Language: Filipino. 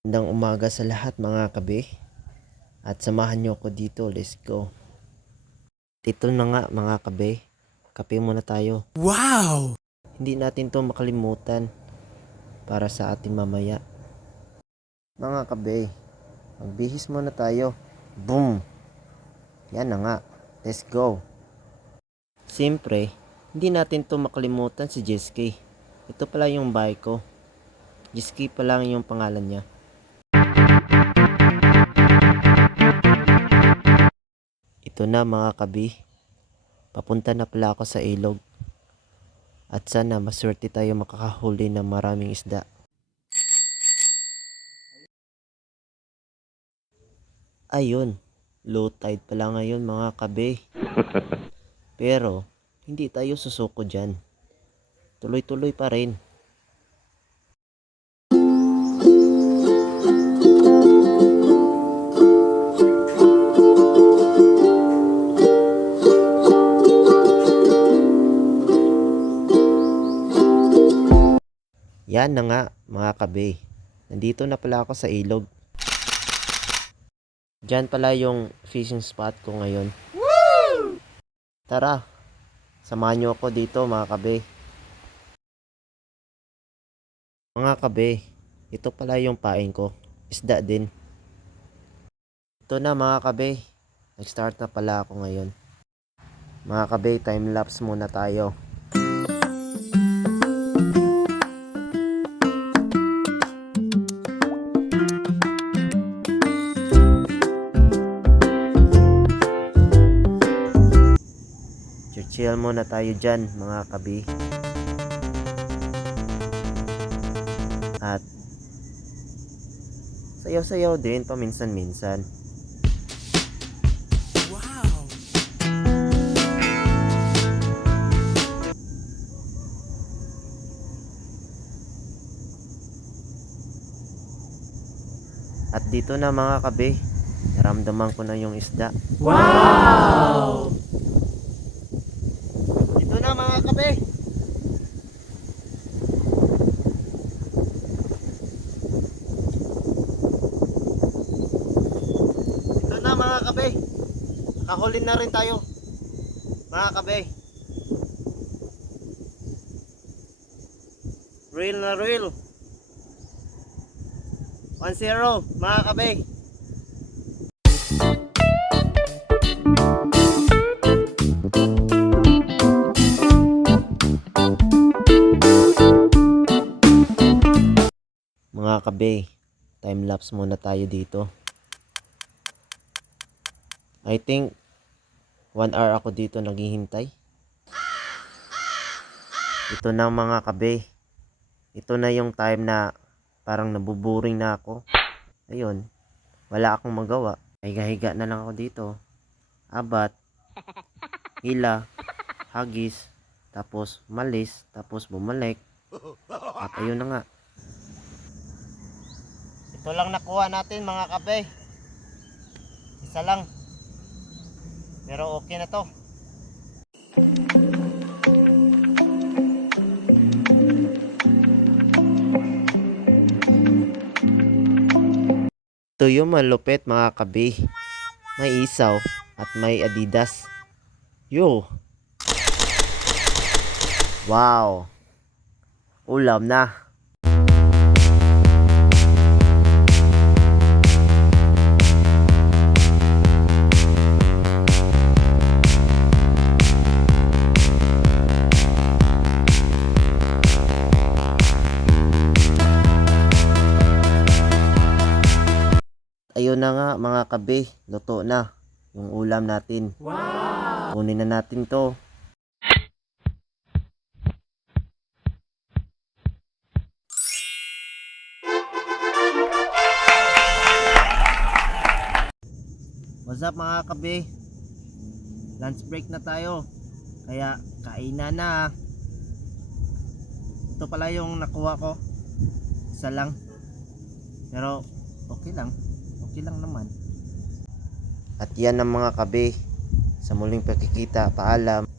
Magandang umaga sa lahat mga kabe. At samahan nyo ako dito. Let's go. Ito na nga mga kabe. Kape muna tayo. Wow! Hindi natin to makalimutan para sa ating mamaya. Mga kabe, magbihis muna tayo. Boom! Yan na nga. Let's go. Siyempre, hindi natin to makalimutan si Jeski. Ito pala yung bahay ko. Jeski pa lang yung pangalan niya. Ito na mga kabi, papunta na pala ako sa ilog at sana maswerte tayo makakahuli ng maraming isda. Ayun, low tide pala ngayon mga kabi. Pero hindi tayo susuko dyan, tuloy-tuloy pa rin. Yan na nga mga kabe, nandito na pala ako sa ilog. Diyan pala yung fishing spot ko ngayon. Woo! Tara, samahan nyo ako dito mga kabe. Mga kabe, ito pala yung pain ko, isda din. Ito na mga kabe, nag-start na pala ako ngayon. Mga kabe, time lapse muna tayo. Chill muna tayo dyan mga kabi. At sayaw-sayaw din paminsan-minsan. Wow! At dito na mga kabi, naramdaman ko na yung isda. Wow! Ito na mga kabi. Ito na mga kabi. Nakahuli na rin tayo. Mga kabi. Real na real. 1-0 mga kabi. Mga kabe, time lapse muna tayo dito. I think 1 hour ako dito naghihintay. Ito na mga kabe. Ito na yung time na parang nabuburing na ako. Ayun, wala akong magawa. Higa-higa na lang ako dito. Abat, hila, hagis, tapos malis, tapos bumalik. At ayun na nga. Ito lang nakuha natin mga kabe. Isa lang. Pero okay na to. Ito yung malupit mga kabe. May isaw at may Adidas. Yo! Wow! Ulam na. Ayun na nga mga kabe, luto na yung ulam natin. Wow! Kunin na natin to. What's up mga kabe? Lunch break na tayo. Kaya kainan na. Ito pala yung nakuha ko. Isa lang. Pero okay lang. Okay lang naman. At yan ang mga kabe. Sa muling pagkikita, paalam.